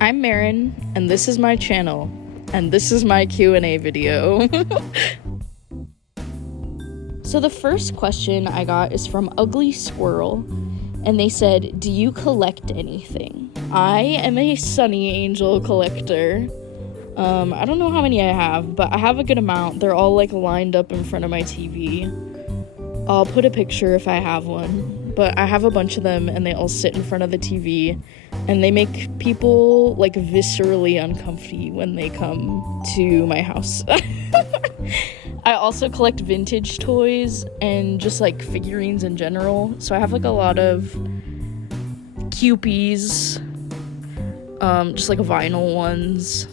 I'm Marin, and this is my channel, and this is my Q&A video. So the first question I got is from Ugly Squirrel, and they said, do you collect anything? I am a Sunny Angel collector. I don't know how many I have, but I have a good amount. They're all like lined up in front of my TV. I'll put a picture if I have one, but I have a bunch of them and they all sit in front of the TV and they make people like viscerally uncomfy when they come to my house. I also collect vintage toys and just like figurines in general. So I have like a lot of Kewpies, just like vinyl ones.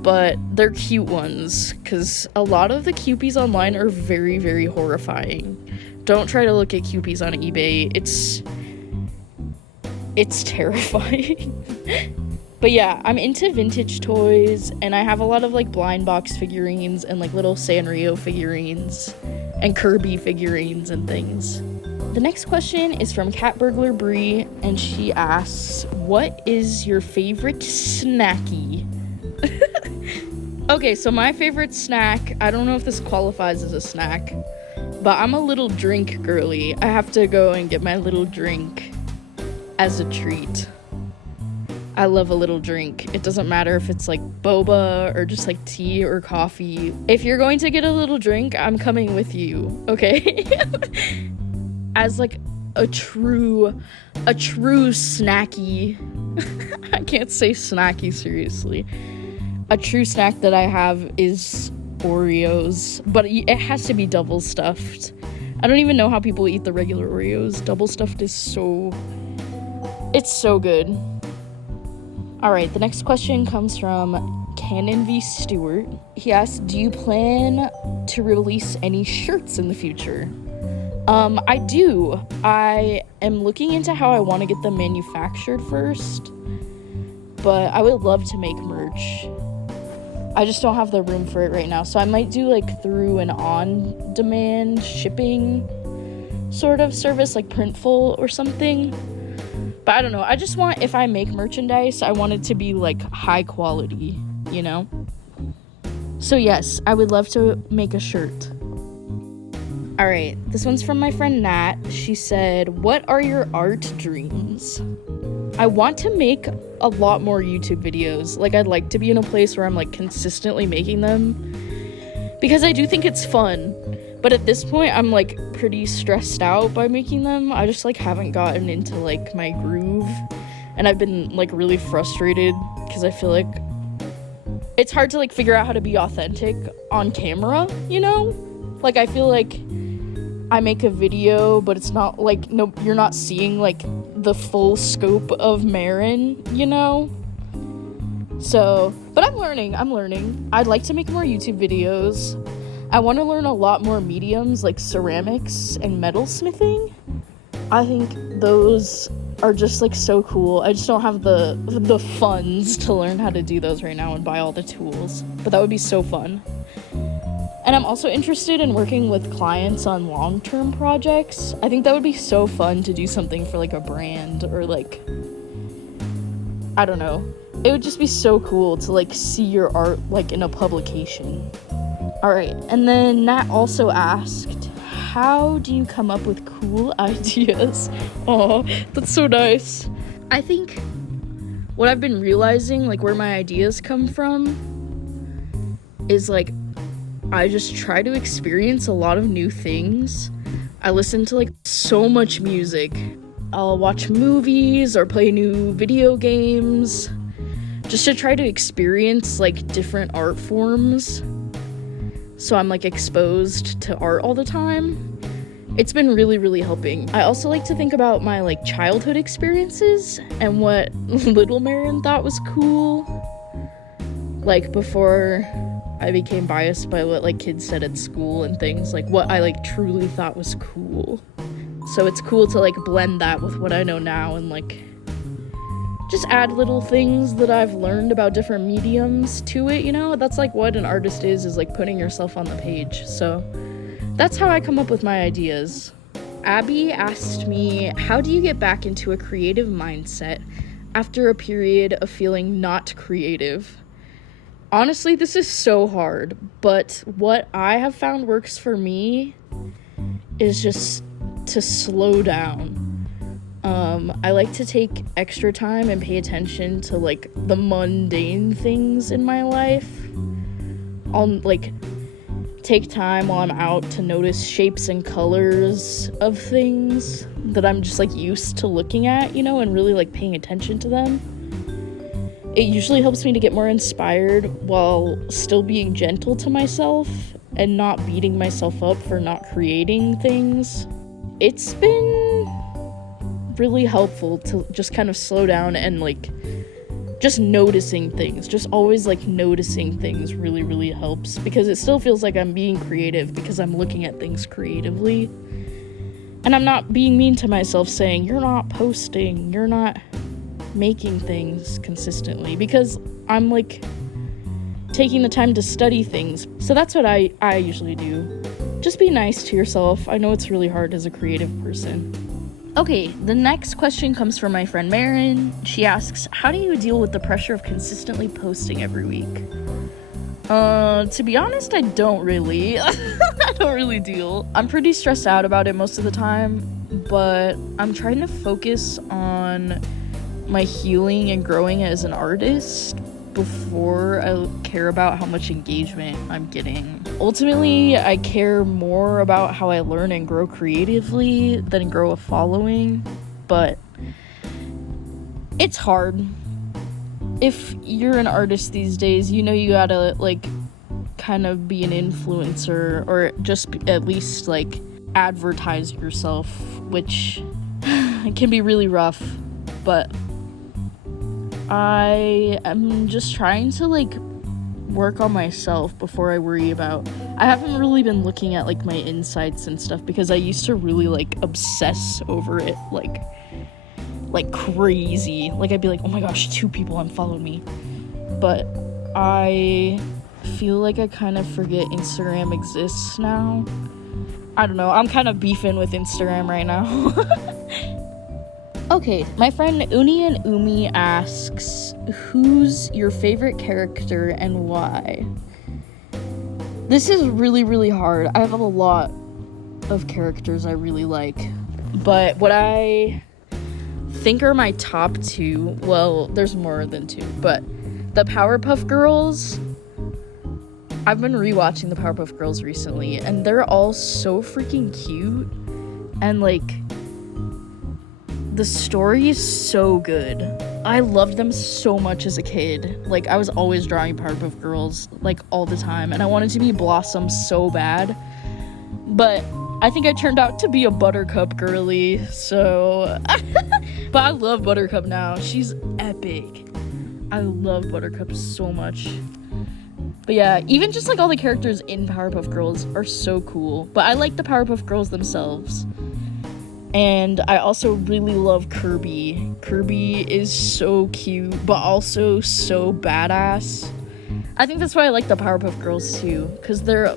But they're cute ones, because a lot of the Kewpies online are very, very horrifying. Don't try to look at Kewpies on eBay. It's terrifying. But yeah, I'm into vintage toys, and I have a lot of like blind box figurines and like little Sanrio figurines and Kirby figurines and things. The next question is from Cat Burglar Bree, and she asks, what is your favorite snacky? Okay, so my favorite snack, I don't know if this qualifies as a snack, but I'm a little drink girly. I have to go and get my little drink as a treat. I love a little drink. It doesn't matter if it's like boba or just like tea or coffee. If you're going to get a little drink, I'm coming with you, okay? As like a true snacky. I can't say snacky, seriously. A true snack that I have is Oreos, but it has to be double stuffed. I don't even know how people eat the regular Oreos. Double stuffed is it's so good. All right, the next question comes from Canon V. Stewart. He asks, do you plan to release any shirts in the future? I do. I am looking into how I want to get them manufactured first, but I would love to make merch. I just don't have the room for it right now, so I might do like through an on-demand shipping sort of service, like Printful or something. But I don't know, I just want, if I make merchandise, I want it to be like high quality, you know? So yes, I would love to make a shirt. All right, this one's from my friend Nat. She said, what are your art dreams? I want to make a lot more YouTube videos. Like, I'd like to be in a place where I'm like consistently making them, because I do think it's fun. But at this point, I'm like pretty stressed out by making them. I just like haven't gotten into like my groove, and I've been like really frustrated because I feel like it's hard to like figure out how to be authentic on camera, you know? Like, I feel like I make a video, but it's not like, no, you're not seeing like the full scope of Marin, you know? So, but I'm learning. I'd like to make more YouTube videos. I want to learn a lot more mediums like ceramics and metalsmithing. I think those are just like so cool. I just don't have the funds to learn how to do those right now and buy all the tools, but that would be so fun. And I'm also interested in working with clients on long-term projects. I think that would be so fun to do something for like a brand, or like, I don't know. It would just be so cool to like see your art like in a publication. All right, and then Nat also asked, how do you come up with cool ideas? Oh, that's so nice. I think what I've been realizing, like where my ideas come from, is like, I just try to experience a lot of new things. I listen to like so much music. I'll watch movies or play new video games just to try to experience like different art forms. So I'm like exposed to art all the time. It's been really, really helping. I also like to think about my like childhood experiences and what little Marin thought was cool. Like before I became biased by what like kids said at school and things, like what I like truly thought was cool. So it's cool to like blend that with what I know now and like just add little things that I've learned about different mediums to it, you know? That's like what an artist is like putting yourself on the page. So that's how I come up with my ideas. Abby asked me, how do you get back into a creative mindset after a period of feeling not creative. Honestly, this is so hard, but what I have found works for me is just to slow down. I like to take extra time and pay attention to, like, the mundane things in my life. I'll, like, take time while I'm out to notice shapes and colors of things that I'm just, like, used to looking at, you know, and really, like, paying attention to them. It usually helps me to get more inspired while still being gentle to myself and not beating myself up for not creating things. It's been really helpful to just kind of slow down and, like, just noticing things. Just always, like, noticing things really, really helps, because it still feels like I'm being creative because I'm looking at things creatively. And I'm not being mean to myself saying, you're not posting, you're not making things consistently, because I'm, like, taking the time to study things. So that's what I usually do. Just be nice to yourself. I know it's really hard as a creative person. Okay, the next question comes from my friend Marin. She asks, how do you deal with the pressure of consistently posting every week? To be honest, I don't really. I don't really deal. I'm pretty stressed out about it most of the time, but I'm trying to focus on my healing and growing as an artist before I care about how much engagement I'm getting. Ultimately, I care more about how I learn and grow creatively than grow a following, but it's hard. If you're an artist these days, you know you gotta, like, kind of be an influencer, or just at least, like, advertise yourself, which can be really rough, but I am just trying to, like, work on myself before I worry about. I haven't really been looking at, like, my insights and stuff, because I used to really, like, obsess over it, like crazy. Like, I'd be like, oh my gosh, 2 people unfollowed me. But I feel like I kind of forget Instagram exists now. I don't know, I'm kind of beefing with Instagram right now. Okay, my friend Uni and Umi asks, who's your favorite character and why? This is really, really hard. I have a lot of characters I really like, but what I think are my top 2, well, there's more than 2, but the Powerpuff Girls. I've been rewatching the Powerpuff Girls recently, and they're all so freaking cute, and, like, the story is so good. I loved them so much as a kid. Like, I was always drawing Powerpuff Girls, like, all the time, and I wanted to be Blossom so bad, but I think I turned out to be a Buttercup girly, so but I love Buttercup now. She's epic. I love Buttercup so much. But yeah, even just, like, all the characters in Powerpuff Girls are so cool, but I like the Powerpuff Girls themselves. And I also really love Kirby. Kirby is so cute, but also so badass. I think that's why I like the Powerpuff Girls too, because they're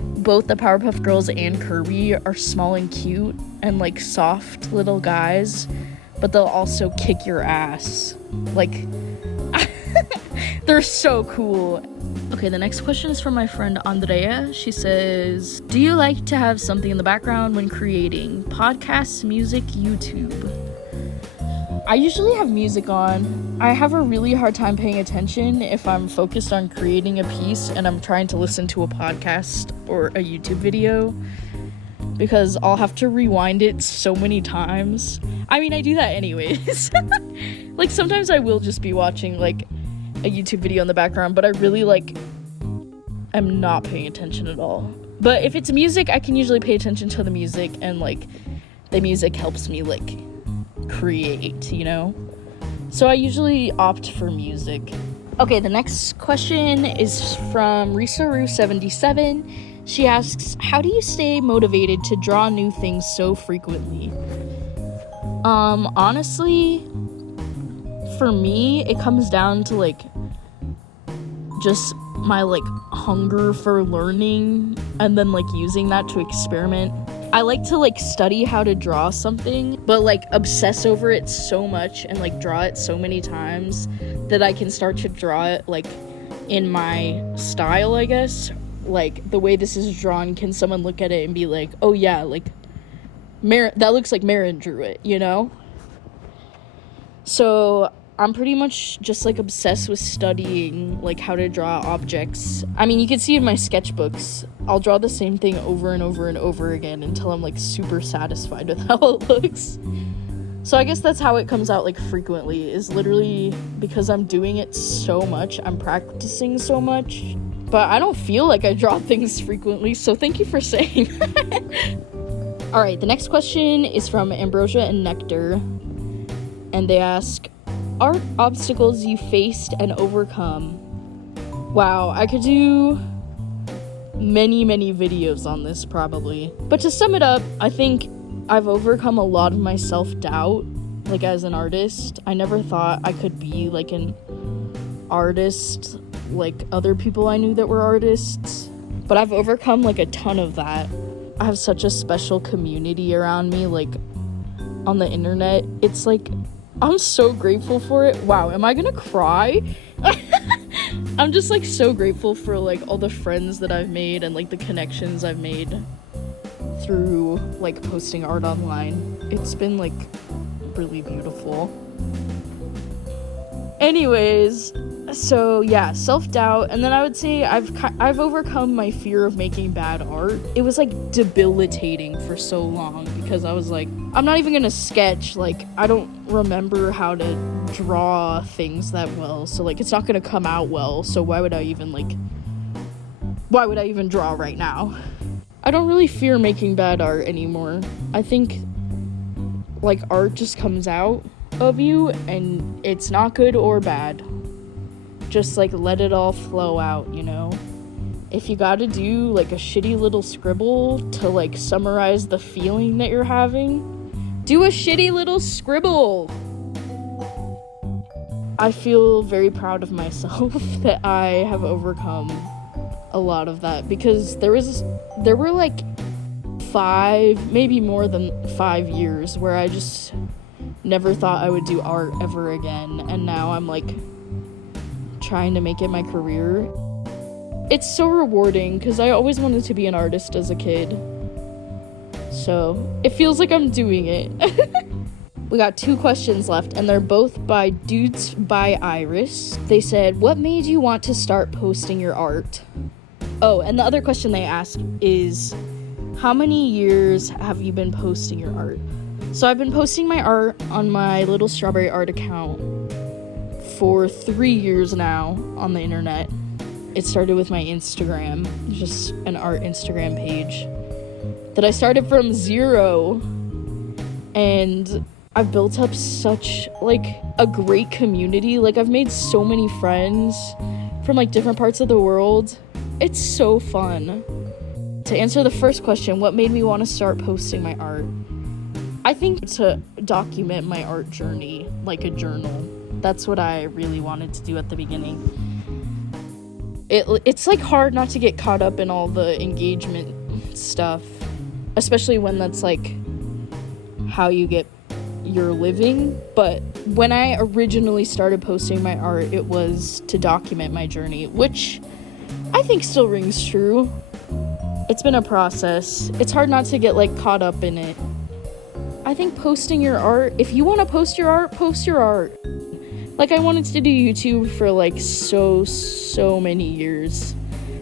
both, the Powerpuff Girls and Kirby are small and cute and, like, soft little guys, but they'll also kick your ass. Like, they're so cool. Okay, the next question is from my friend Andrea. She says, do you like to have something in the background when creating? Podcasts, music, YouTube? I usually have music on. I have a really hard time paying attention if I'm focused on creating a piece and I'm trying to listen to a podcast or a YouTube video, because I'll have to rewind it so many times. I mean, I do that anyways. Like, sometimes I will just be watching, like, a YouTube video in the background, but I really, like, am not paying attention at all. But if it's music, I can usually pay attention to the music, and, like, the music helps me, like, create, you know? So I usually opt for music. Okay, the next question is from Risaru77. She asks, how do you stay motivated to draw new things so frequently? Honestly, for me, it comes down to, like, just my, like, hunger for learning, and then, like, using that to experiment I like to like study how to draw something, but like obsess over it so much and like draw it so many times that I can start to draw it like in my style, I guess. Like the way this is drawn, can someone look at it and be like, oh yeah, like that looks like Marin drew it, you know? So I'm pretty much just like obsessed with studying like how to draw objects. I mean, you can see in my sketchbooks, I'll draw the same thing over and over and over again until I'm like super satisfied with how it looks. So I guess that's how it comes out like frequently, is literally because I'm doing it so much, I'm practicing so much, but I don't feel like I draw things frequently, so thank you for saying. All right, the next question is from Ambrosia and Nectar, and they ask, art obstacles you faced and overcome. Wow, I could do many videos on this probably. But to sum it up, I think I've overcome a lot of my self-doubt, like as an artist. I never thought I could be like an artist like other people I knew that were artists. But I've overcome like a ton of that. I have such a special community around me, like on the internet. It's like, I'm so grateful for it. Wow, am I gonna cry? I'm just like so grateful for like all the friends that I've made and like the connections I've made through like posting art online. It's been like really beautiful. Anyways, so yeah, self-doubt, and then I would say I've overcome my fear of making bad art. It was like debilitating for so long because I was like, I'm not even gonna sketch, like I don't remember how to draw things that well, so like it's not gonna come out well, so why would I even draw right now? I don't really fear making bad art anymore. I think like art just comes out of you and it's not good or bad. Just like let it all flow out, you know? If you gotta do like a shitty little scribble to like summarize the feeling that you're having, do a shitty little scribble. I feel very proud of myself that I have overcome a lot of that, because there were like 5, maybe more than 5 years where I just never thought I would do art ever again, and now I'm like trying to make it my career. It's so rewarding because I always wanted to be an artist as a kid, so it feels like I'm doing it. We got 2 questions left, and they're both by Dudes by Iris. They said, what made you want to start posting your art? Oh, and the other question they asked is, how many years have you been posting your art? So I've been posting my art on my Little Strawberry Art account for 3 years now on the internet. It started with my Instagram, just an art Instagram page that I started from 0, and I've built up such like a great community. Like I've made so many friends from like different parts of the world. It's so fun. To answer the first question, what made me want to start posting my art? I think to document my art journey, like a journal. That's what I really wanted to do at the beginning. It's like hard not to get caught up in all the engagement stuff, especially when that's like how you get your living. But when I originally started posting my art, it was to document my journey, which I think still rings true. It's been a process. It's hard not to get like caught up in it. I think posting your art, if you want to post your art, post your art. Like I wanted to do YouTube for like so many years,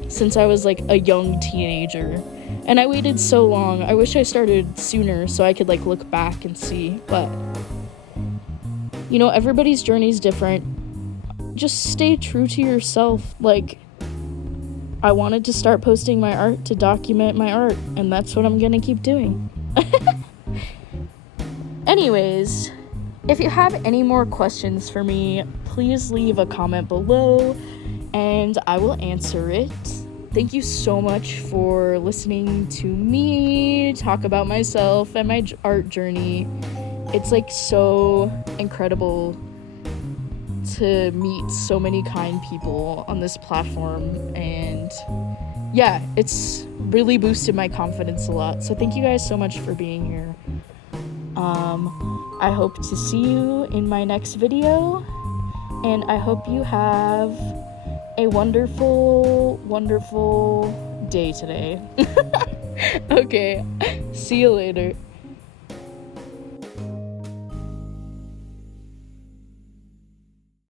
since I was like a young teenager, and I waited so long. I wish I started sooner so I could like look back and see, but you know, everybody's journey is different. Just stay true to yourself. Like I wanted to start posting my art to document my art, and that's what I'm gonna keep doing. Anyways, if you have any more questions for me, please leave a comment below and I will answer it. Thank you so much for listening to me talk about myself and my art journey. It's like so incredible to meet so many kind people on this platform, and yeah, it's really boosted my confidence a lot. So thank you guys so much for being here. I hope to see you in my next video, and I hope you have a wonderful, wonderful day today. Okay, see you later.